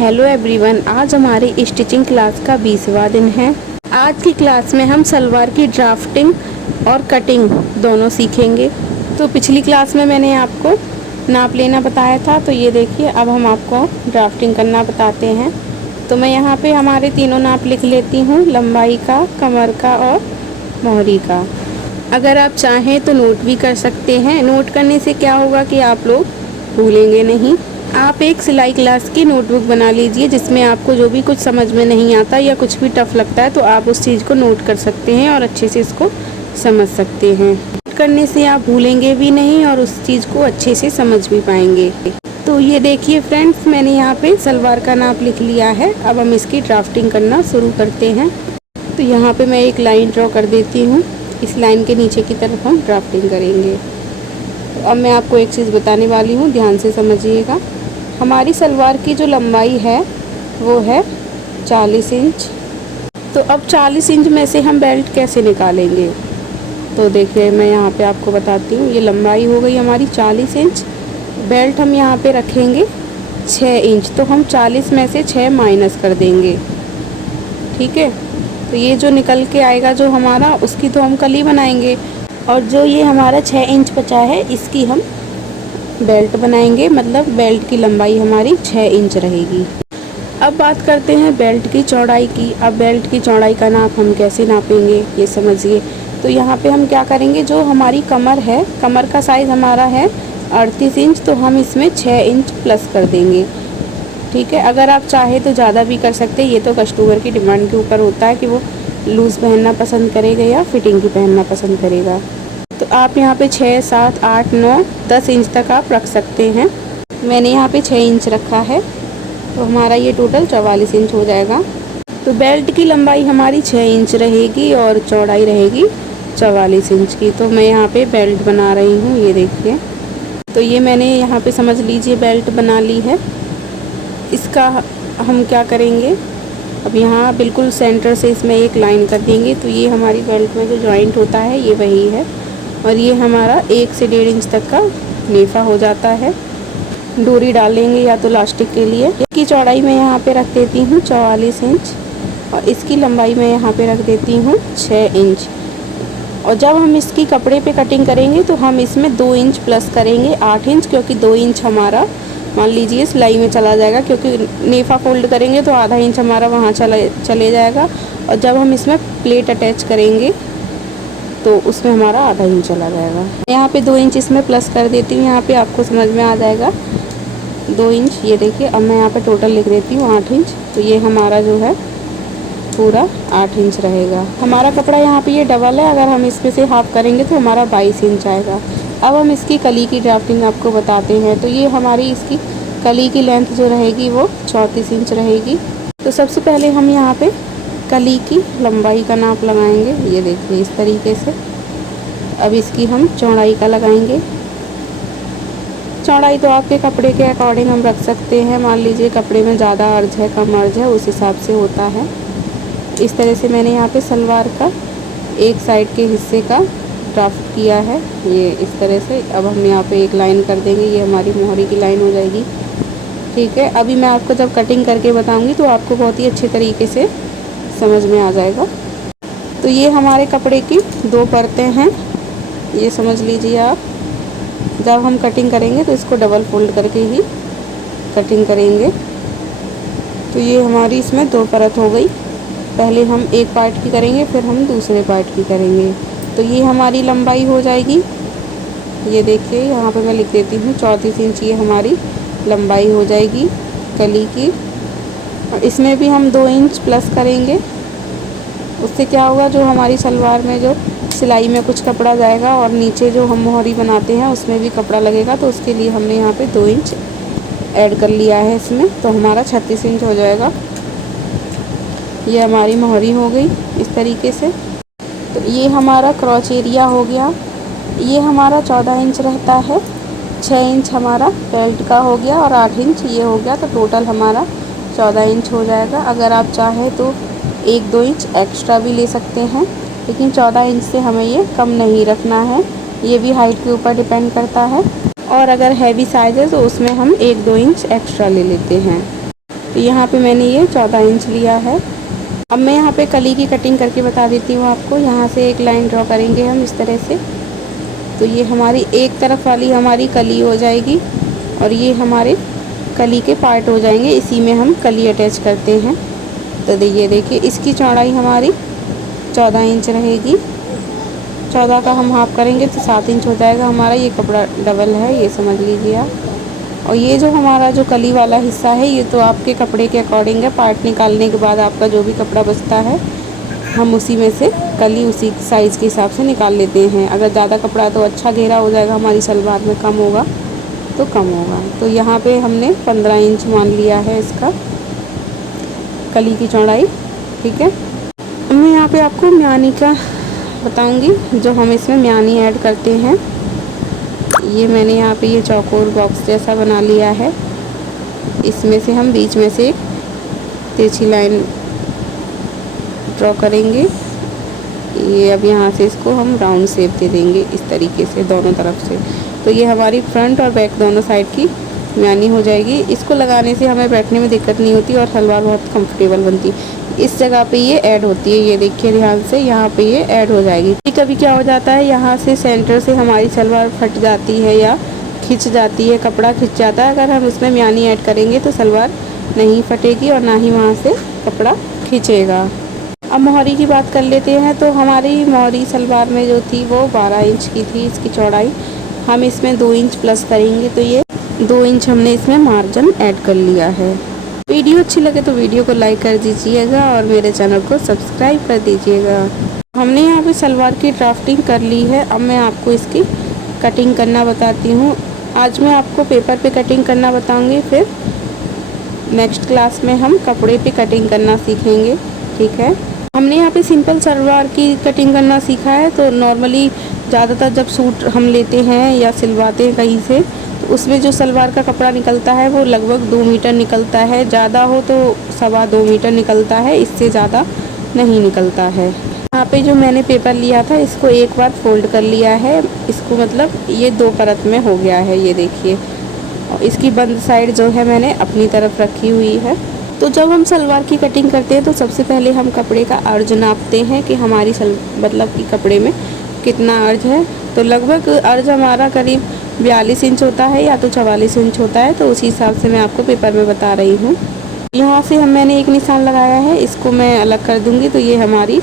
Hello everyone, आज हमारी stitching class का 20वां दिन है। आज की क्लास में हम सलवार की ड्राफ्टिंग और कटिंग दोनों सीखेंगे। तो पिछली क्लास में मैंने आपको नाप लेना बताया था, तो ये देखिए अब हम आपको ड्राफ्टिंग करना बताते हैं। तो मैं यहाँ पे हमारे तीनों नाप लिख लेती हूँ, लंबाई का, कमर का और मोहरी का। अगर आप चाहें तो नोट भी कर सकते हैं। नोट करने से क्या होगा कि आप लोग भूलेंगे नहीं। आप एक सिलाई क्लास की नोटबुक बना लीजिए जिसमें आपको जो भी कुछ समझ में नहीं आता या कुछ भी टफ लगता है तो आप उस चीज़ को नोट कर सकते हैं और अच्छे से इसको समझ सकते हैं। नोट करने से आप भूलेंगे भी नहीं और उस चीज़ को अच्छे से समझ भी पाएंगे। तो ये देखिए फ्रेंड्स, मैंने यहाँ पे सलवार का नाप लिख लिया है। अब हम इसकी ड्राफ्टिंग करना शुरू करते हैं। तो यहाँ पे मैं एक लाइन ड्रॉ कर देती हूँ। इस लाइन के नीचे की तरफ हम ड्राफ्टिंग करेंगे। तो अब मैं आपको एक चीज़ बताने वाली हूँ, ध्यान से समझिएगा। हमारी सलवार की जो लंबाई है वो है 40 इंच। तो अब 40 इंच में से हम बेल्ट कैसे निकालेंगे, तो देखिए मैं यहाँ पे आपको बताती हूँ। ये लंबाई हो गई हमारी 40 इंच। बेल्ट हम यहाँ पे रखेंगे 6 इंच, तो हम 40 में से 6 माइनस कर देंगे, ठीक है। तो ये जो निकल के आएगा जो हमारा, उसकी तो हम कली बनाएंगे, और जो ये हमारा 6 इंच बचा है इसकी हम बेल्ट बनाएंगे। मतलब बेल्ट की लंबाई हमारी 6 इंच रहेगी। अब बात करते हैं बेल्ट की चौड़ाई की। अब बेल्ट की चौड़ाई का नाप हम कैसे नापेंगे ये समझिए। तो यहाँ पे हम क्या करेंगे, जो हमारी कमर है, कमर का साइज़ हमारा है 38 इंच, तो हम इसमें 6 इंच प्लस कर देंगे, ठीक है। अगर आप चाहे तो ज़्यादा भी कर सकते हैं, ये तो कस्टमर की डिमांड के ऊपर होता है कि वो लूज़ पहनना पसंद करेगा या फिटिंग की पहनना पसंद करेगा। तो आप यहाँ पे 6, 7, 8, 9, 10 इंच तक आप रख सकते हैं। मैंने यहाँ पे 6 इंच रखा है, तो हमारा ये टोटल 44 इंच हो जाएगा। तो बेल्ट की लंबाई हमारी 6 इंच रहेगी और चौड़ाई रहेगी 44 इंच की। तो मैं यहाँ पे बेल्ट बना रही हूँ, ये देखिए। तो ये मैंने यहाँ पे समझ लीजिए बेल्ट बना ली है। इसका हम क्या करेंगे, अब यहाँ बिल्कुल सेंटर से इसमें एक लाइन कर देंगे। तो ये हमारी बेल्ट में जो जॉइंट होता है ये वही है, और ये हमारा 1 से 1.5 इंच तक का नेफा हो जाता है। डोरी डालेंगे या तो लास्टिक के लिए। इसकी चौड़ाई मैं यहाँ पे रख देती हूँ 44 इंच, और इसकी लंबाई मैं यहाँ पे रख देती हूँ 6 इंच। और जब हम इसकी कपड़े पे कटिंग करेंगे तो हम इसमें 2 इंच प्लस करेंगे, 8 इंच, क्योंकि 2 इंच हमारा मान लीजिए सिलाई में चला जाएगा, क्योंकि नेफा फोल्ड करेंगे तो आधा इंच हमारा वहाँ चले जाएगा, और जब हम इसमें प्लेट अटैच करेंगे तो उसमें हमारा आधा इंच चला जाएगा। यहाँ पे 2 इंच इसमें प्लस कर देती हूँ, यहाँ पे आपको समझ में आ जाएगा 2 इंच। ये देखिए, अब मैं यहाँ पे टोटल लिख देती हूँ 8 इंच। तो ये हमारा जो है पूरा 8 इंच रहेगा। हमारा कपड़ा यहाँ पे ये डबल है, अगर हम इसमें से हाफ करेंगे तो हमारा 22 इंच आएगा। अब हम इसकी कली की ड्राफ्टिंग आपको बताते हैं। तो ये हमारी इसकी कली की लेंथ जो रहेगी वो 34 इंच रहेगी। तो सबसे पहले हम यहाँ पे कली की लंबाई का नाप लगाएंगे, ये देखिए इस तरीके से। अब इसकी हम चौड़ाई का लगाएंगे। चौड़ाई तो आपके कपड़े के अकॉर्डिंग हम रख सकते हैं। मान लीजिए कपड़े में ज़्यादा अर्ज है, कम अर्ज है, उस हिसाब से होता है। इस तरह से मैंने यहाँ पे सलवार का एक साइड के हिस्से का ड्राफ्ट किया है, ये इस तरह से। अब हम यहाँ पे एक लाइन कर देंगे, ये हमारी मोहरी की लाइन हो जाएगी, ठीक है। अभी मैं आपको जब कटिंग करके बताऊँगी तो आपको बहुत ही अच्छे तरीके से समझ में आ जाएगा। तो ये हमारे कपड़े की 2 परतें हैं, ये समझ लीजिए आप। जब हम कटिंग करेंगे तो इसको डबल फोल्ड करके ही कटिंग करेंगे। तो ये हमारी इसमें 2 परत हो गई। पहले हम एक पार्ट की करेंगे, फिर हम दूसरे पार्ट की करेंगे। तो ये हमारी लंबाई हो जाएगी, ये देखिए यहाँ पे मैं लिख देती हूँ 34 इंच ये हमारी लंबाई हो जाएगी कली की। और इसमें भी हम 2 इंच प्लस करेंगे। उससे क्या होगा, जो हमारी सलवार में जो सिलाई में कुछ कपड़ा जाएगा और नीचे जो हम मोहरी बनाते हैं उसमें भी कपड़ा लगेगा, तो उसके लिए हमने यहाँ पे 2 इंच ऐड कर लिया है इसमें। तो हमारा 36 इंच हो जाएगा। ये हमारी मोहरी हो गई इस तरीके से। तो ये हमारा क्रॉच एरिया हो गया। ये हमारा 14 इंच रहता है, 6 इंच हमारा बेल्ट का हो गया और 8 इंच ये हो गया। तो टोटल हमारा 14 इंच हो जाएगा। अगर आप चाहें तो 1-2 इंच एक्स्ट्रा भी ले सकते हैं, लेकिन 14 इंच से हमें ये कम नहीं रखना है। ये भी हाइट के ऊपर डिपेंड करता है। और अगर हैवी साइज़ है तो उसमें हम 1-2 इंच एक्स्ट्रा ले लेते हैं। तो यहाँ पे मैंने ये 14 इंच लिया है। अब मैं यहाँ पे कली की कटिंग करके बता देती हूँ आपको। यहाँ से एक लाइन ड्रॉ करेंगे हम इस तरह से। तो ये हमारी एक तरफ वाली हमारी कली हो जाएगी और ये हमारे कली के पार्ट हो जाएंगे, इसी में हम कली अटैच करते हैं। तो ये देखिए इसकी चौड़ाई हमारी 14 इंच रहेगी। 14 का हम हाफ करेंगे तो 7 इंच हो जाएगा हमारा। ये कपड़ा डबल है, ये समझ लीजिए आप। और ये जो हमारा जो कली वाला हिस्सा है ये तो आपके कपड़े के अकॉर्डिंग है। पार्ट निकालने के बाद आपका जो भी कपड़ा बचता है हम उसी में से कली उसी साइज़ के हिसाब से निकाल लेते हैं। अगर ज़्यादा कपड़ा है तो अच्छा घेरा हो जाएगा हमारी सलवार में, कम होगा तो कम होगा। तो यहाँ पे हमने 15 इंच मान लिया है इसका कली की चौड़ाई। ठीक है, मैं यहाँ पे आपको म्यानी का बताऊंगी, जो हम इसमें म्यानी ऐड करते हैं। ये मैंने यहाँ पे ये चौकोर बॉक्स जैसा बना लिया है। इसमें से हम बीच में से एक तिरछी लाइन ड्रॉ करेंगे। ये अब यहाँ से इसको हम राउंड शेप दे देंगे इस तरीके से दोनों तरफ से। तो ये हमारी फ्रंट और बैक दोनों साइड की म्यानी हो जाएगी। इसको लगाने से हमें बैठने में दिक्कत नहीं होती और सलवार बहुत कंफर्टेबल बनती। इस जगह पे ये ऐड होती है, ये देखिए ध्यान से, यहाँ पे ये ऐड हो जाएगी। कभी क्या हो जाता है यहाँ से सेंटर से हमारी सलवार फट जाती है या खिंच जाती है, कपड़ा खिंच जाता है। अगर हम उसमें म्यानी ऐड करेंगे तो सलवार नहीं फटेगी और ना ही वहाँ से कपड़ा खिंचेगा। अब मोहरी की बात कर लेते हैं। तो हमारी मोहरी सलवार में जो थी वो 12 इंच की थी इसकी चौड़ाई। हम इसमें 2 इंच प्लस करेंगे, तो ये 2 इंच हमने इसमें मार्जिन ऐड कर लिया है। वीडियो अच्छी लगे तो वीडियो को लाइक कर दीजिएगा और मेरे चैनल को सब्सक्राइब कर दीजिएगा। हमने यहाँ पे सलवार की ड्राफ्टिंग कर ली है। अब मैं आपको इसकी कटिंग करना बताती हूँ। आज मैं आपको पेपर पे कटिंग करना बताऊँगी, फिर नेक्स्ट क्लास में हम कपड़े पे कटिंग करना सीखेंगे। ठीक है, हमने यहाँ पे सिंपल सलवार की कटिंग करना सीखा है। तो नॉर्मली ज़्यादातर जब सूट हम लेते हैं या सिलवाते हैं कहीं से, तो उसमें जो सलवार का कपड़ा निकलता है वो लगभग 2 मीटर निकलता है। ज़्यादा हो तो 2.25 मीटर निकलता है, इससे ज़्यादा नहीं निकलता है। यहाँ पे जो मैंने पेपर लिया था इसको एक बार फोल्ड कर लिया है। इसको मतलब ये 2 परत में हो गया है, ये देखिए। और इसकी बंद साइड जो है मैंने अपनी तरफ रखी हुई है। तो जब हम सलवार की कटिंग करते हैं तो सबसे पहले हम कपड़े का अर्ज नापते हैं कि हमारी मतलब कि कपड़े में कितना अर्ज है। तो लगभग अर्ज हमारा करीब 42 इंच होता है या तो 44 इंच होता है। तो उसी हिसाब से मैं आपको पेपर में बता रही हूँ। यहाँ से मैंने एक निशान लगाया है, इसको मैं अलग कर दूँगी। तो ये हमारी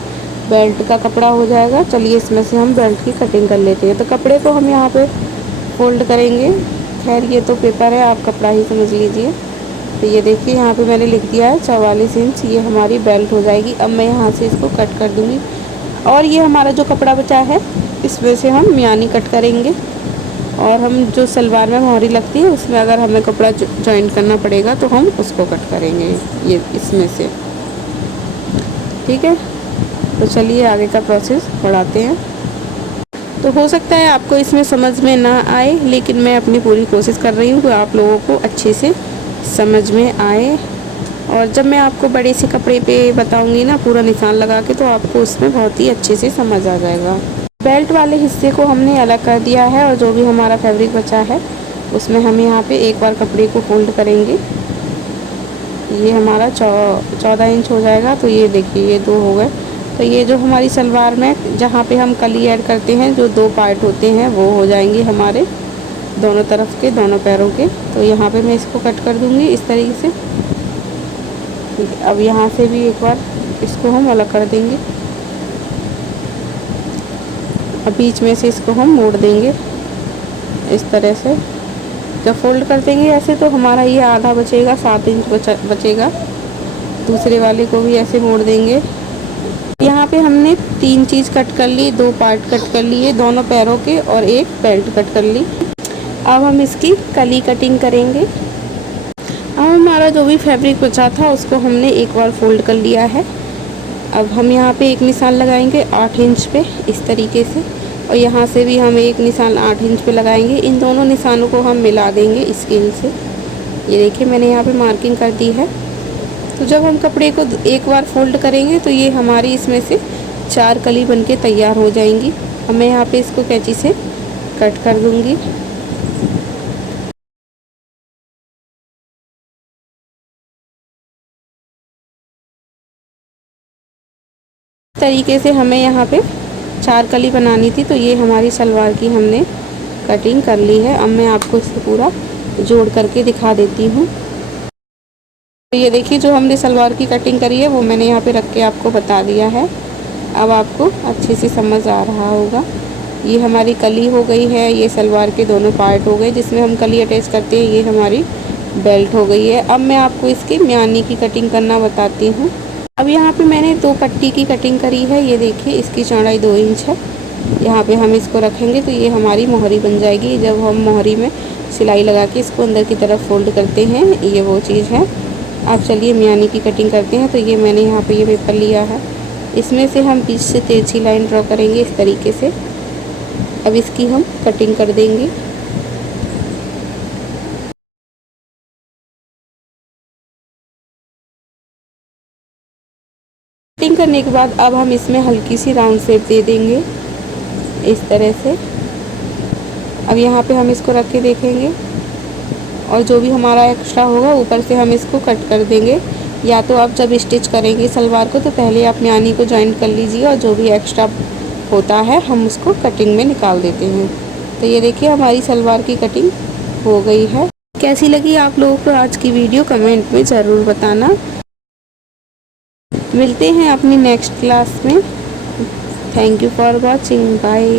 बेल्ट का कपड़ा हो जाएगा। चलिए इसमें से हम बेल्ट की कटिंग कर लेते हैं। तो कपड़े को हम यहाँ पर फोल्ड करेंगे। खैर ये तो पेपर है, आप कपड़ा ही समझ लीजिए। तो ये देखिए यहाँ पे मैंने लिख दिया है 44 इंच, ये हमारी बेल्ट हो जाएगी। अब मैं यहाँ से इसको कट कर दूँगी और ये हमारा जो कपड़ा बचा है इसमें से हम म्यानी कट करेंगे। और हम जो सलवार में मोहरी लगती है उसमें अगर हमें कपड़ा जॉइंट करना पड़ेगा तो हम उसको कट करेंगे ये इसमें से। ठीक है, तो चलिए आगे का प्रोसेस बढ़ाते हैं। तो हो सकता है आपको इसमें समझ में ना आए, लेकिन मैं अपनी पूरी कोशिश कर रही हूँ कि आप लोगों को अच्छे से समझ में आए। और जब मैं आपको बड़े से कपड़े पे बताऊंगी ना पूरा निशान लगा के, तो आपको उसमें बहुत ही अच्छे से समझ आ जाएगा। बेल्ट वाले हिस्से को हमने अलग कर दिया है और जो भी हमारा फैब्रिक बचा है उसमें हम यहाँ पे एक बार कपड़े को फोल्ड करेंगे। ये हमारा 14 इंच हो जाएगा। तो ये देखिए ये 2 हो गए। तो ये जो हमारी सलवार में जहाँ पे हम कली ऐड करते हैं जो 2 पार्ट होते हैं वो हो जाएंगे हमारे दोनों तरफ के, दोनों पैरों के। तो यहाँ पे मैं इसको कट कर दूँगी इस तरीके से। अब यहाँ से भी एक बार इसको हम अलग कर देंगे। अब बीच में से इसको हम मोड़ देंगे इस तरह से। जब फोल्ड कर देंगे ऐसे तो हमारा ये आधा बचेगा, 7 इंच बचेगा। दूसरे वाले को भी ऐसे मोड़ देंगे। यहाँ पे हमने 3 चीज़ कट कर ली, 2 पार्ट कट कर लिए दोनों पैरों के और एक बेल्ट कट कर ली। अब हम इसकी कली कटिंग करेंगे। अब हमारा जो भी फैब्रिक बचा था उसको हमने एक बार फोल्ड कर लिया है। अब हम यहाँ पे एक निशान लगाएंगे 8 इंच पे इस तरीके से, और यहाँ से भी हम एक निशान 8 इंच पे लगाएंगे। इन दोनों निशानों को हम मिला देंगे स्केल से। ये देखिए मैंने यहाँ पे मार्किंग कर दी है। तो जब हम कपड़े को एक बार फोल्ड करेंगे तो ये हमारी इसमें से 4 कली बनके तैयार हो जाएंगी। अब मैं यहाँ पे इसको कैंची से कट कर दूँगी। तरीके से हमें यहाँ पे 4 कली बनानी थी। तो ये हमारी सलवार की हमने कटिंग कर ली है। अब मैं आपको इसे पूरा जोड़ करके दिखा देती हूँ। तो ये देखिए जो हमने सलवार की कटिंग करी है वो मैंने यहाँ पे रख के आपको बता दिया है। अब आपको अच्छे से समझ आ रहा होगा। ये हमारी कली हो गई है, ये सलवार के दोनों पार्ट हो गए जिसमें हम कली अटैच करते हैं। ये हमारी बेल्ट हो गई है। अब मैं आपको इसकी म्यानी की कटिंग करना बताती हूँ। अब यहाँ पे मैंने 2 पट्टी की कटिंग करी है। ये देखिए इसकी चौड़ाई 2 इंच है। यहाँ पे हम इसको रखेंगे तो ये हमारी मोहरी बन जाएगी। जब हम मोहरी में सिलाई लगा के इसको अंदर की तरफ फोल्ड करते हैं, ये वो चीज़ है। अब चलिए म्यानी की कटिंग करते हैं। तो ये मैंने यहाँ पे ये पेपर लिया है, इसमें से हम बीच से तिरछी लाइन ड्रॉ करेंगे इस तरीके से। अब इसकी हम कटिंग कर देंगे। कटिंग करने के बाद अब हम इसमें हल्की सी राउंड शेप दे देंगे इस तरह से। अब यहाँ पे हम इसको रख के देखेंगे और जो भी हमारा एक्स्ट्रा होगा ऊपर से हम इसको कट कर देंगे। या तो आप जब स्टिच करेंगे सलवार को तो पहले आप म्यानी को जॉइंट कर लीजिए और जो भी एक्स्ट्रा होता है हम उसको कटिंग में निकाल देते हैं। तो ये देखिए हमारी सलवार की कटिंग हो गई है। कैसी लगी आप लोगों को आज की वीडियो कमेंट में ज़रूर बताना। मिलते हैं अपनी नेक्स्ट क्लास में। Thank you for watching. Bye.